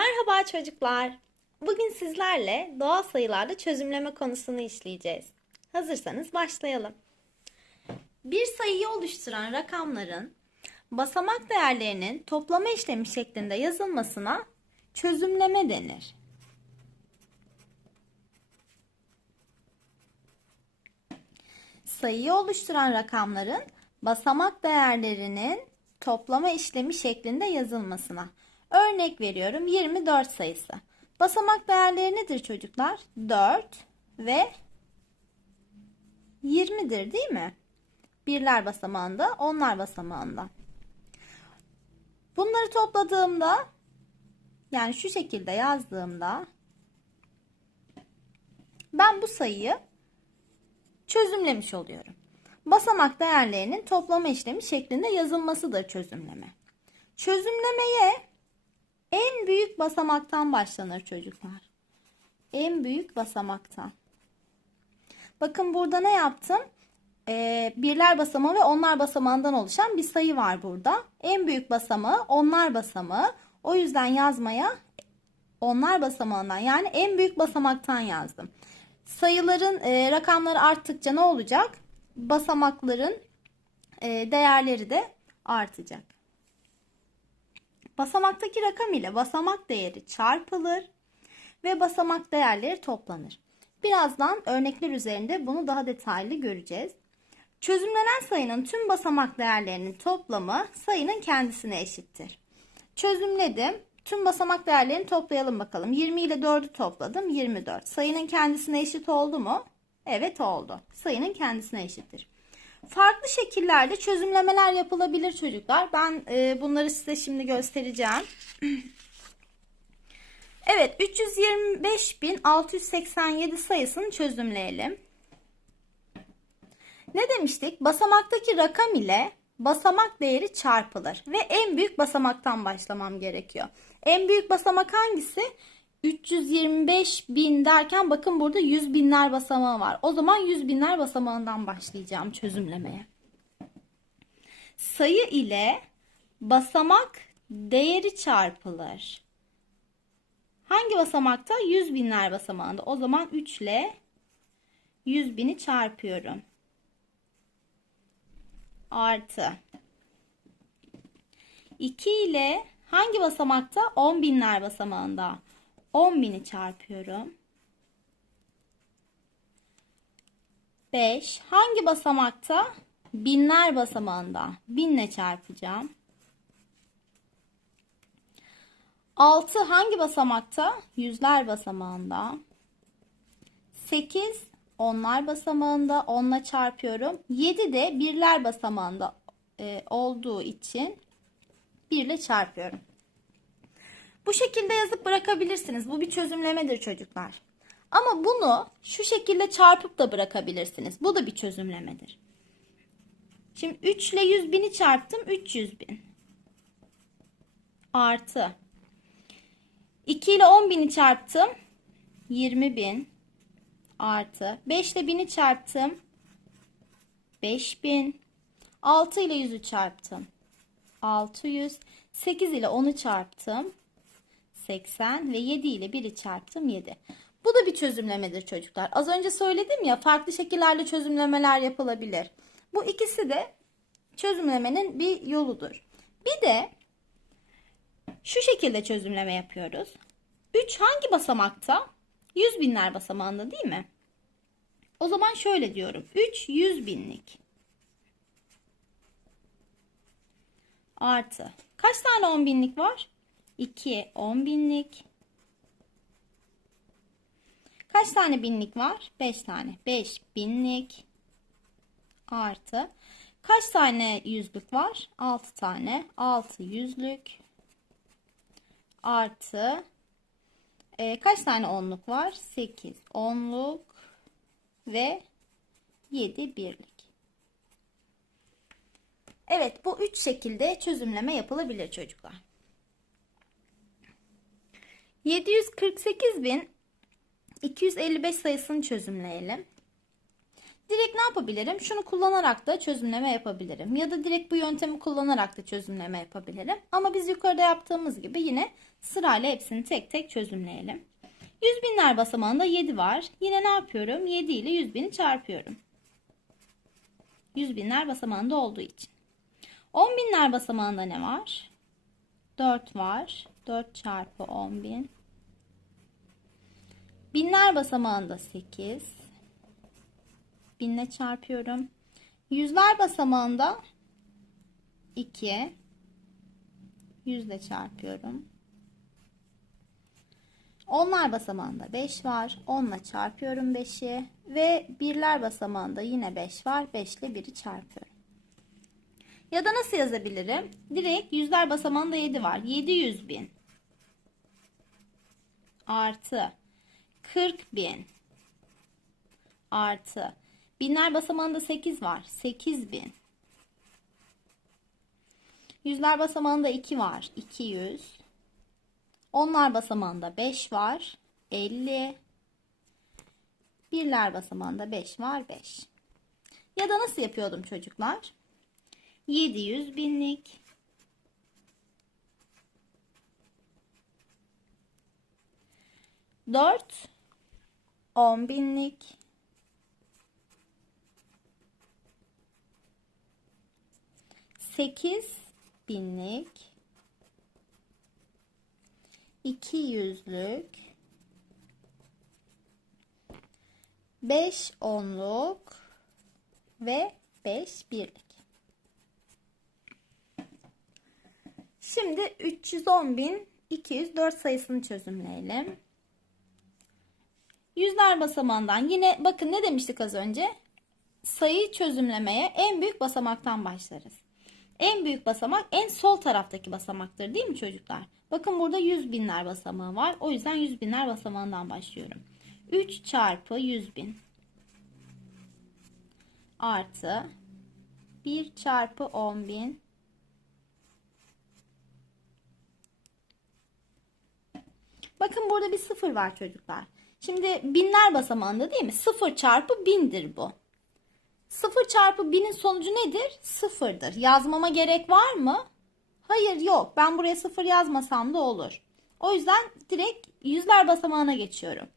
Merhaba çocuklar. Bugün sizlerle doğal sayılarda çözümleme konusunu işleyeceğiz. Hazırsanız başlayalım. Bir sayıyı oluşturan rakamların basamak değerlerinin toplama işlemi şeklinde yazılmasına çözümleme denir. Sayıyı oluşturan rakamların basamak değerlerinin toplama işlemi şeklinde yazılmasına. Örnek veriyorum 24 sayısı. Basamak değerleri nedir çocuklar? 4 ve 20'dir değil mi? Birler basamağında, onlar basamağında. Bunları topladığımda yani şu şekilde yazdığımda ben bu sayıyı çözümlemiş oluyorum. Basamak değerlerinin toplama işlemi şeklinde yazılmasıdır çözümleme. Çözümlemeye en büyük basamaktan başlanır çocuklar. En büyük basamaktan. Bakın burada ne yaptım? Ee, birler basamağı ve onlar basamağından oluşan bir sayı var burada. En büyük basamağı onlar basamağı. O yüzden yazmaya onlar basamağından yani en büyük basamaktan yazdım. Sayıların e, rakamları arttıkça ne olacak? Basamakların e, değerleri de artacak. Basamaktaki rakam ile basamak değeri çarpılır ve basamak değerleri toplanır. Birazdan örnekler üzerinde bunu daha detaylı göreceğiz. Çözümlenen sayının tüm basamak değerlerinin toplamı sayının kendisine eşittir. Çözümledim. Tüm basamak değerlerini toplayalım bakalım. 20 ile 4'ü topladım. 24. Sayının kendisine eşit oldu mu? Evet oldu. Sayının kendisine eşittir. Farklı şekillerde çözümlemeler yapılabilir çocuklar. Ben e, bunları size şimdi göstereceğim. Evet 325.687 sayısını çözümleyelim. Ne demiştik? Basamaktaki rakam ile basamak değeri çarpılır ve en büyük basamaktan başlamam gerekiyor. En büyük basamak hangisi? 325 bin derken bakın burada 100 binler basamağı var. O zaman 100 binler basamağından başlayacağım çözümlemeye. Sayı ile basamak değeri çarpılır. Hangi basamakta? 100 binler basamağında. O zaman 3 ile 100 bini çarpıyorum. Artı. 2 ile hangi basamakta? 10 binler basamağında. 10 bini çarpıyorum. 5. Hangi basamakta? Binler basamağında. Binle çarpacağım. 6 hangi basamakta? Yüzler basamağında. 8 onlar basamağında. Onla çarpıyorum. 7 de birler basamağında e, olduğu için 1 ile çarpıyorum. Bu şekilde yazıp bırakabilirsiniz. Bu bir çözümlemedir çocuklar. Ama bunu şu şekilde çarpıp da bırakabilirsiniz. Bu da bir çözümlemedir. Şimdi 3 ile 100 bini çarptım. 300 bin. Artı. 2 ile 10 bini çarptım. 20 bin. Artı. 5 ile 1000'i çarptım. 5000. 6 ile 100'ü çarptım. 600. 8 ile 10'u çarptım. 80 ve 7 ile 1'i çarptım 7. Bu da bir çözümlemedir çocuklar. Az önce söyledim ya farklı şekillerle çözümlemeler yapılabilir. Bu ikisi de çözümlemenin bir yoludur. Bir de şu şekilde çözümleme yapıyoruz. 3 hangi basamakta? 100 binler basamağında değil mi? O zaman şöyle diyorum. 3 100 binlik. Artı. Kaç tane 10 binlik var? 2 10 binlik. Kaç tane binlik var? 5 tane. 5 binlik. Artı. Kaç tane yüzlük var? 6 tane. 6 yüzlük. Artı. E, kaç tane onluk var? 8 onluk. Ve 7 birlik. Evet bu üç şekilde çözümleme yapılabilir çocuklar. 748.255 sayısını çözümleyelim. Direkt ne yapabilirim? Şunu kullanarak da çözümleme yapabilirim. Ya da direkt bu yöntemi kullanarak da çözümleme yapabilirim. Ama biz yukarıda yaptığımız gibi yine sırayla hepsini tek tek çözümleyelim. Yüz binler basamağında 7 var. Yine ne yapıyorum? 7 ile 100 bini çarpıyorum. Yüz binler basamağında olduğu için. 10 binler basamağında ne var? 4 var. 4 çarpı 10 bin. Binler basamağında 8. Binle çarpıyorum. Yüzler basamağında 2. Yüzle çarpıyorum. Onlar basamağında 5 var. 10 ile çarpıyorum 5'i. Ve birler basamağında yine 5 var. 5 ile 1'i çarpıyorum. Ya da nasıl yazabilirim? Direkt yüzler basamağında 7 var. 700 bin. Artı 40 bin. Artı. Binler basamağında 8 var. 8 bin. Yüzler basamağında 2 var. 200. Onlar basamağında 5 var. 50. Birler basamağında 5 var. 5. Ya da nasıl yapıyordum çocuklar? 700 binlik. Dört, on binlik. Sekiz binlik. iki yüzlük. Beş onluk ve beş birlik. Şimdi 310.204 sayısını çözümleyelim. Yüzler basamağından yine bakın ne demiştik az önce? Sayı çözümlemeye en büyük basamaktan başlarız. En büyük basamak en sol taraftaki basamaktır değil mi çocuklar? Bakın burada 100 binler basamağı var. O yüzden 100 binler basamağından başlıyorum. 3 çarpı 100 bin artı 1 çarpı 10 bin Bakın burada bir sıfır var çocuklar. Şimdi binler basamağında değil mi? Sıfır çarpı bindir bu. Sıfır çarpı binin sonucu nedir? Sıfırdır. Yazmama gerek var mı? Hayır yok. Ben buraya sıfır yazmasam da olur. O yüzden direkt yüzler basamağına geçiyorum.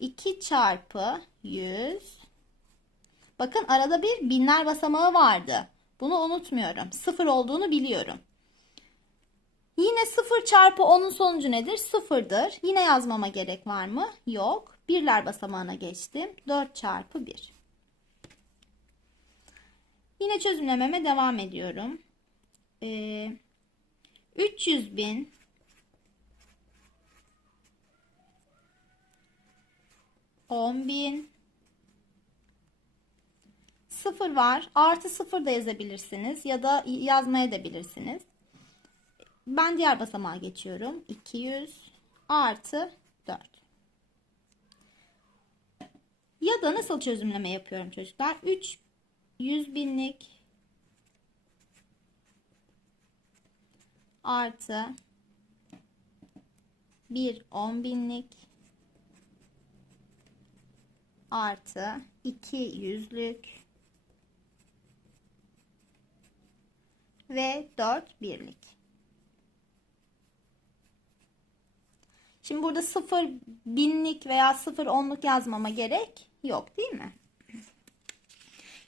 2 çarpı 100. Bakın arada bir binler basamağı vardı. Bunu unutmuyorum. Sıfır olduğunu biliyorum. Yine 0 çarpı 10'un sonucu nedir? 0'dır. Yine yazmama gerek var mı? Yok. Birler basamağına geçtim. 4 çarpı 1. Yine çözümlememe devam ediyorum. Ee, 300 bin 10 bin 0 var. Artı 0 da yazabilirsiniz ya da yazmaya da bilirsiniz. Ben diğer basamağa geçiyorum. 200 artı 4. Ya da nasıl çözümleme yapıyorum çocuklar? 3 100 binlik artı 1 10 binlik artı 2 yüzlük ve 4 birlik. Şimdi burada 0 binlik veya 0 onluk yazmama gerek yok değil mi?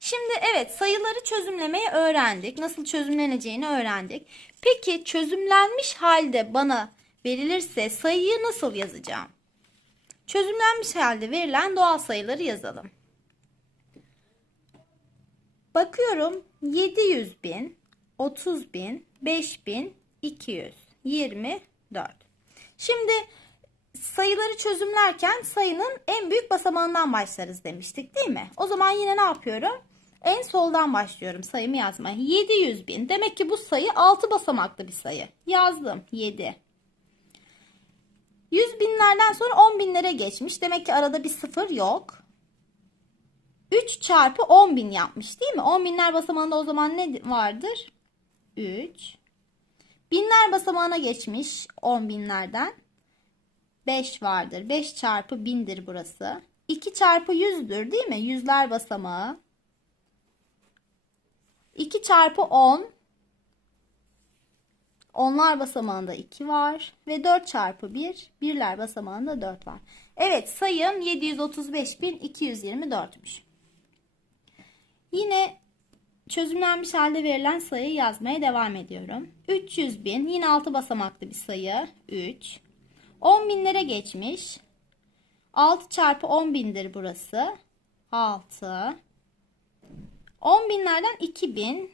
Şimdi evet sayıları çözümlemeyi öğrendik. Nasıl çözümleneceğini öğrendik. Peki çözümlenmiş halde bana verilirse sayıyı nasıl yazacağım? Çözümlenmiş halde verilen doğal sayıları yazalım. Bakıyorum 700 bin, 30 bin, 5 bin, 200, 24. Şimdi sayıları çözümlerken sayının en büyük basamağından başlarız demiştik değil mi? O zaman yine ne yapıyorum? En soldan başlıyorum sayımı yazmaya. 700 bin. Demek ki bu sayı 6 basamaklı bir sayı. Yazdım 7. 100 binlerden sonra 10 binlere geçmiş. Demek ki arada bir sıfır yok. 3 çarpı 10 bin yapmış değil mi? 10 binler basamağında o zaman ne vardır? 3. Binler basamağına geçmiş 10 binlerden. 5 vardır. 5 çarpı 1000'dir burası. 2 çarpı 100'dür değil mi? Yüzler basamağı. 2 çarpı 10. Onlar basamağında 2 var. Ve 4 çarpı 1. Birler basamağında 4 var. Evet sayım 735.224'müş. Yine çözümlenmiş halde verilen sayıyı yazmaya devam ediyorum. 300 bin yine 6 basamaklı bir sayı. 3. 10 binlere geçmiş. 6 çarpı 10 bindir burası. 6. 10 binlerden 2000.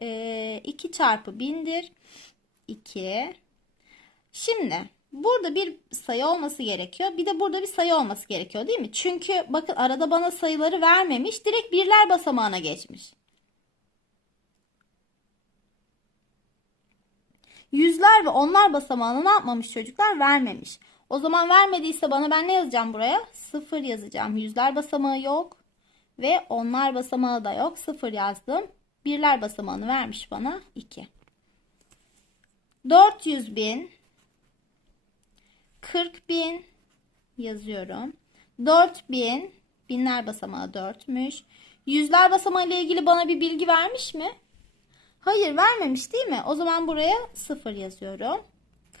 Ee, 2 çarpı bindir. 2. Şimdi burada bir sayı olması gerekiyor. Bir de burada bir sayı olması gerekiyor değil mi? Çünkü bakın arada bana sayıları vermemiş. Direkt birler basamağına geçmiş. Yüzler ve onlar basamağını ne yapmamış çocuklar? Vermemiş. O zaman vermediyse bana ben ne yazacağım buraya? Sıfır yazacağım. Yüzler basamağı yok. Ve onlar basamağı da yok. Sıfır yazdım. Birler basamağını vermiş bana. 2. 400 bin. 40 bin. Yazıyorum. 4000. Binler basamağı 4'müş. Yüzler basamağı ile ilgili bana bir bilgi vermiş mi? Hayır vermemiş değil mi? O zaman buraya 0 yazıyorum.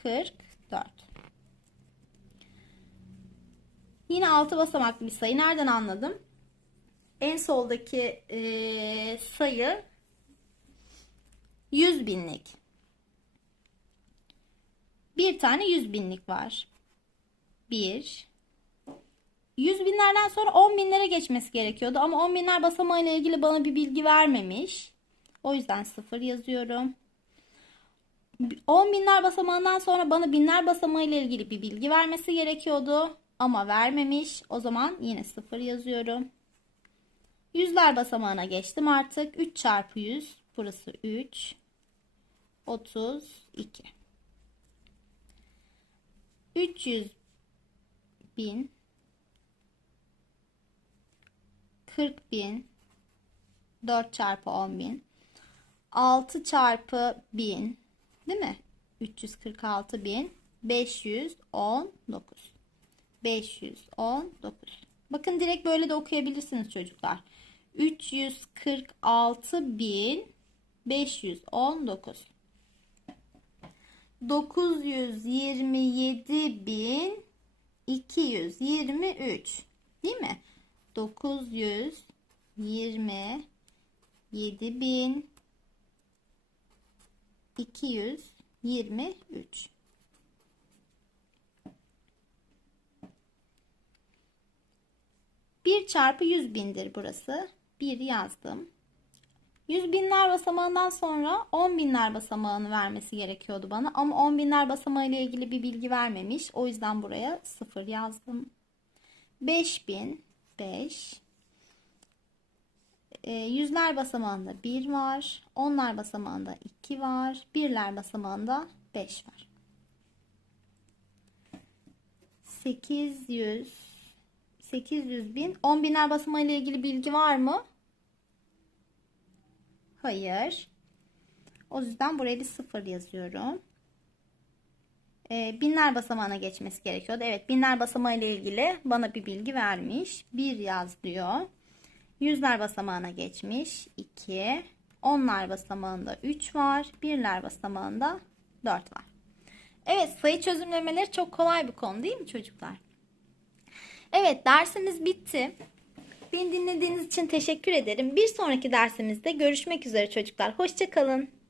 44. Yine 6 basamaklı bir sayı. Nereden anladım? En soldaki e, sayı 100 binlik. Bir tane 100 binlik var. 1. 100 binlerden sonra 10 binlere geçmesi gerekiyordu. Ama 10 binler basamağı ile ilgili bana bir bilgi vermemiş. O yüzden 0 yazıyorum. 10 binler basamağından sonra bana binler basamağı ile ilgili bir bilgi vermesi gerekiyordu. Ama vermemiş. O zaman yine 0 yazıyorum. Yüzler basamağına geçtim artık. 3 çarpı 100. Burası 3. 32. 300 bin 40 bin 4 çarpı 10 bin 6 çarpı 1000 değil mi? 346 bin 519 519 Bakın direkt böyle de okuyabilirsiniz çocuklar. 346 bin 519 927 bin 223 değil mi? 927 bin 223 1 çarpı 100 bindir burası. 1 yazdım. 100 binler basamağından sonra 10 binler basamağını vermesi gerekiyordu bana. Ama 10 binler basamağı ile ilgili bir bilgi vermemiş. O yüzden buraya 0 yazdım. 5000 5 e, yüzler basamağında 1 var. Onlar basamağında 2 var. Birler basamağında 5 var. 800 800 bin. 10 binler basamağı ile ilgili bilgi var mı? Hayır. O yüzden buraya bir sıfır yazıyorum. Ee, binler basamağına geçmesi gerekiyordu. Evet binler basamağı ile ilgili bana bir bilgi vermiş. 1 yaz diyor. Yüzler basamağına geçmiş. 2. Onlar basamağında 3 var. Birler basamağında 4 var. Evet sayı çözümlemeleri çok kolay bir konu değil mi çocuklar? Evet dersimiz bitti. Beni dinlediğiniz için teşekkür ederim. Bir sonraki dersimizde görüşmek üzere çocuklar. Hoşçakalın.